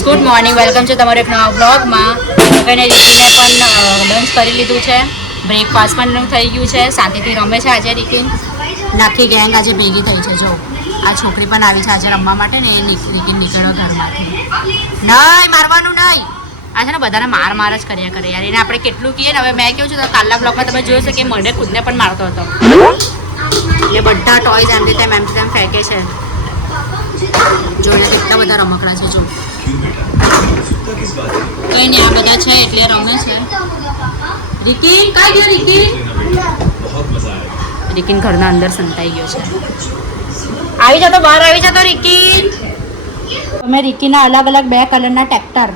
Good morning, welcome છે તમારો એક નવા બ્લોગમાં. અને રિકીને પણ લંચ કરી લીધું છે, બ્રેકફાસ્ટ પણ થઈ ગયું છે, શાંતિથી રમે છે આજે રિકીન. નાખી ગેંગ આજે ભેગી થઈ છે. જો આ છોકરી પણ આવી છે આજે રમવા માટે ને એ રિકીન નીકળ્યો ઘરમાંથી. નહીં મારવાનું નહીં, આ છે ને બધાને માર જ કર્યા કરે યાર. એને આપણે કેટલું કહીએ ને, હવે મેં કહ્યું છું તો કાલના બ્લોગમાં તમે જોયું છે કે મને ખુદને પણ મારતો હતો. એ બધા ટોયઝ એમ રીતે એમ ફેંકે છે. જોડે કેટલા બધા રમકડા છે. જો કઈ નહીં, આ બધા છે એટલે રમે છે. રિકીન કઈ ગયો? રિકીન ઘરના અંદર સંતાઈ ગયો છે. આવી જતો, બહાર આવી જતો રિકીન. અમે રિકીના અલગ અલગ 2 કલરના ટ્રેક્ટર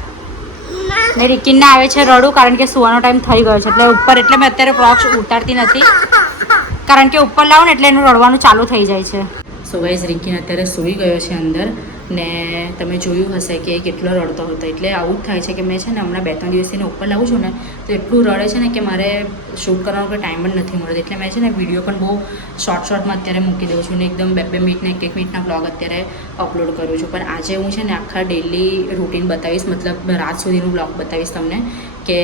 ને રિકીનને આવે છે રડું, કારણ કે સુવાનો ટાઈમ થઈ ગયો છે. એટલે ઉપર, એટલે મેં અત્યારે વ્લોગ ઉતારતી નથી, કારણ કે ઉપર લાવો ને એટલે એનું રડવાનું ચાલુ થઈ જાય છે. સો ગાઈઝ, રિકીન અત્યારે સૂઈ ગયો છે અંદર, ને તમે જોયું હશે કે કેટલો રડતો હતો. એટલે આવું જ થાય છે કે મેં છે ને હમણાં 2-3 દિવસથી ઉપર લાવું છું ને તો એટલું રડે છે ને કે મારે શૂટ કરવાનો કોઈ ટાઈમ જ નથી મળતો. એટલે મેં છે ને વિડીયો પણ બહુ શોર્ટમાં અત્યારે મૂકી દઉં છું ને એકદમ 2-2 મિનિટના 1-1 મિનિટના બ્લોગ અત્યારે અપલોડ કરું છું. પણ આજે હું છે ને આખા ડેલી રૂટીન બતાવીશ, મતલબ રાત સુધીનું બ્લોગ બતાવીશ તમને કે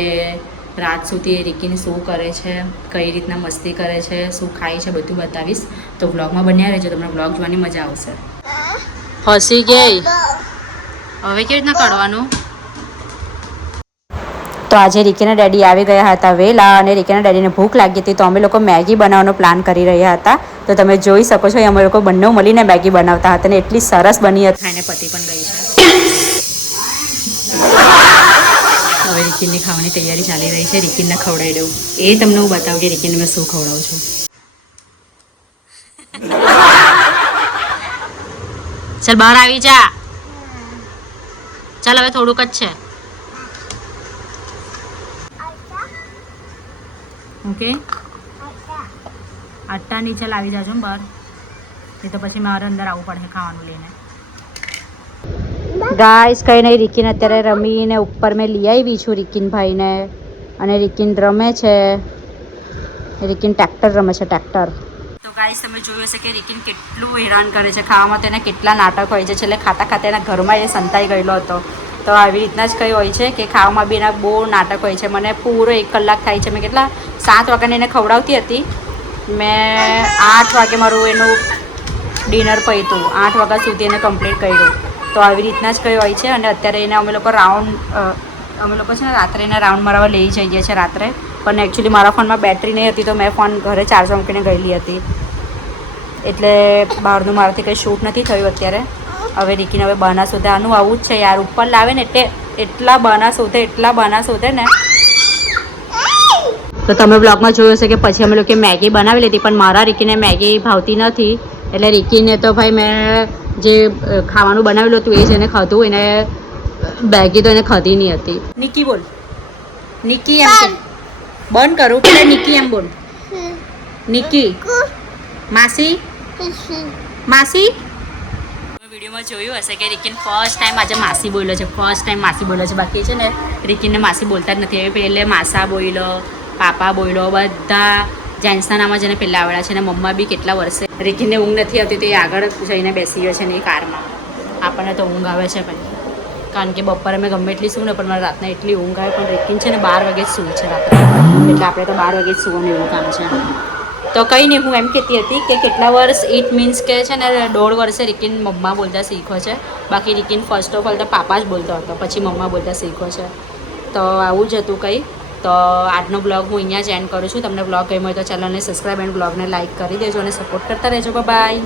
રાત સુધી એ રિકીન શું કરે છે, કઈ રીતના મસ્તી કરે છે, શું ખાય છે, બધું બતાવીશ. તો બ્લોગમાં બન્યા રહેજો, તમને બ્લોગ જોવાની મજા આવશે. હસી ગઈ, હવે કેવી રીતના કાઢવાનું? તો આજે રિકીના ડેડી આવી ગયા હતા વહેલા, અને રિકીના ડેડીને ભૂખ લાગી હતી તો અમે લોકો મેગી બનાવવાનો પ્લાન કરી રહ્યા હતા. તો તમે જોઈ શકો છો અમે લોકો બંને મળીને મેગી બનાવતા હતા, અને એટલી સરસ બની હતી. ખાઈને પતિ પણ ગઈ છે. હવે રિકીનની ખાવાની તૈયારી ચાલી રહી છે. રિકીનને ખવડાવી દઉં, એ તમને હું બતાવું કે રિકીનને મેં શું ખવડાવું છું. ચાલ બહાર આવી જા. ચાલ હવે થોડુંક જ છે. ઓકે, આટલા નીચે લાવી જાજો બહાર, એ તો પછી મારે અંદર આવવું પડે ખાવાનું લઈને. ગાઈસ કઈ નહીં, રિકીન અત્યારે રમીને ઉપર મેં લઈ આવી છું રિકીનભાઈને, અને રિકીન રમે છે. રિકીન ટ્રેક્ટર રમે છે, ટ્રેક્ટર. તો ગાઈસ તમે જોયું હશે કે રિકીન કેટલું હેરાન કરે છે ખાવામાં. તેને કેટલા નાટક હોય છે. છેલ્લે ખાતા ખાતા એના ઘરમાં એ સંતાઈ ગયેલો હતો. તો આવી રીતના જ કંઈ હોય છે કે ખાવામાં બી એના બહુ નાટક હોય છે. મને પૂરો 1 કલાક થાય છે. મેં કેટલા 7 વાગ્યાને એને ખવડાવતી હતી, મેં 8 વાગે મારું એનું ડિનર પહોંચ્યું. 8 વાગ્યા સુધી એને કમ્પ્લીટ કર્યું. તો આવી રીતના જ કંઈ હોય છે. અને અત્યારે એને અમે લોકો છે ને રાત્રે એને રાઉન્ડ મારવા લઈ જઈએ છીએ રાત્રે. પણ એકચ્યુઅલી મારા ફોનમાં બેટરી નહીં હતી તો મેં ફોન ઘરે ચાર્જ મૂકીને ગયેલી હતી, એટલે બહારનું મારાથી કંઈ શૂટ નથી થયું અત્યારે. હવે રિકીને હવે બહાના શોધે. આનું આવું જ છે યાર, ઉપર લાવે ને એટલે એટલા બહાના શોધે ને. તો તમે બ્લોગમાં જોયું હશે કે પછી અમે લોકો મેગી બનાવી લીધી, પણ મારા રિકીને મેગી ભાવતી નથી. એટલે રિકીને તો ભાઈ મેં જે ખાવાનું બનાવેલું હતું એ જ એને ખાધું. એને મેગી તો એને ખાધી નહીં હતી. નિકી બોલ, નિકી એમ કે બંધ કરું કે નિકી એમ બોલ. નિકી, માસી, માસી. વિડીયોમાં જોયું હશે કે રિકીન ફર્સ્ટ ટાઈમ આજે માસી બોલ્યો છે. બાકી છે ને રિકીનને માસી બોલતા જ નથી. પહેલે માસા બોલ્યો, પાપા બોલ્યો, બધા જેન્ટ્સના નામ જ એને પહેલાં આવડ્યા છે. અને મમ્મા બી કેટલા વર્ષે. રિકીનને ઊંઘ નથી આવતી તો એ આગળ જઈને બેસી ગયો છે ને એ કારમાં. આપણને તો ઊંઘ આવે છે ભાઈ, કારણ કે બપોરે મેં ગમે એટલી સૂવું ને પણ મારે રાતના એટલી ઊંઘ આવે. પણ રિકીન છે ને 12 વાગે જ સૂવું છે રાત્રે, એટલે આપણે તો 12 વાગે જ સૂવાનું એવું કામ છે. તો કંઈ નહીં, હું એમ કહેતી હતી કે કેટલા વર્ષ ઇટ મીન્સ કે છે ને 1.5 વર્ષે રિકીન મમ્મા બોલતા શીખ્યો છે. બાકી રિકીન ફર્સ્ટ ઓફ ઓલ તો પાપા જ બોલતો હતો, પછી મમ્મા બોલતા શીખ્યો છે. તો આવું જ હતું કંઈ. તો આજનો બ્લોગ હું અહીંયા જ એન્ડ કરું છું. તમને બ્લોગ ગમ્યો હોય તો ચેનલને સબસ્ક્રાઈબ એન્ડ બ્લોગને લાઇક કરી દેજો અને સપોર્ટ કરતા રહેજો. બાય.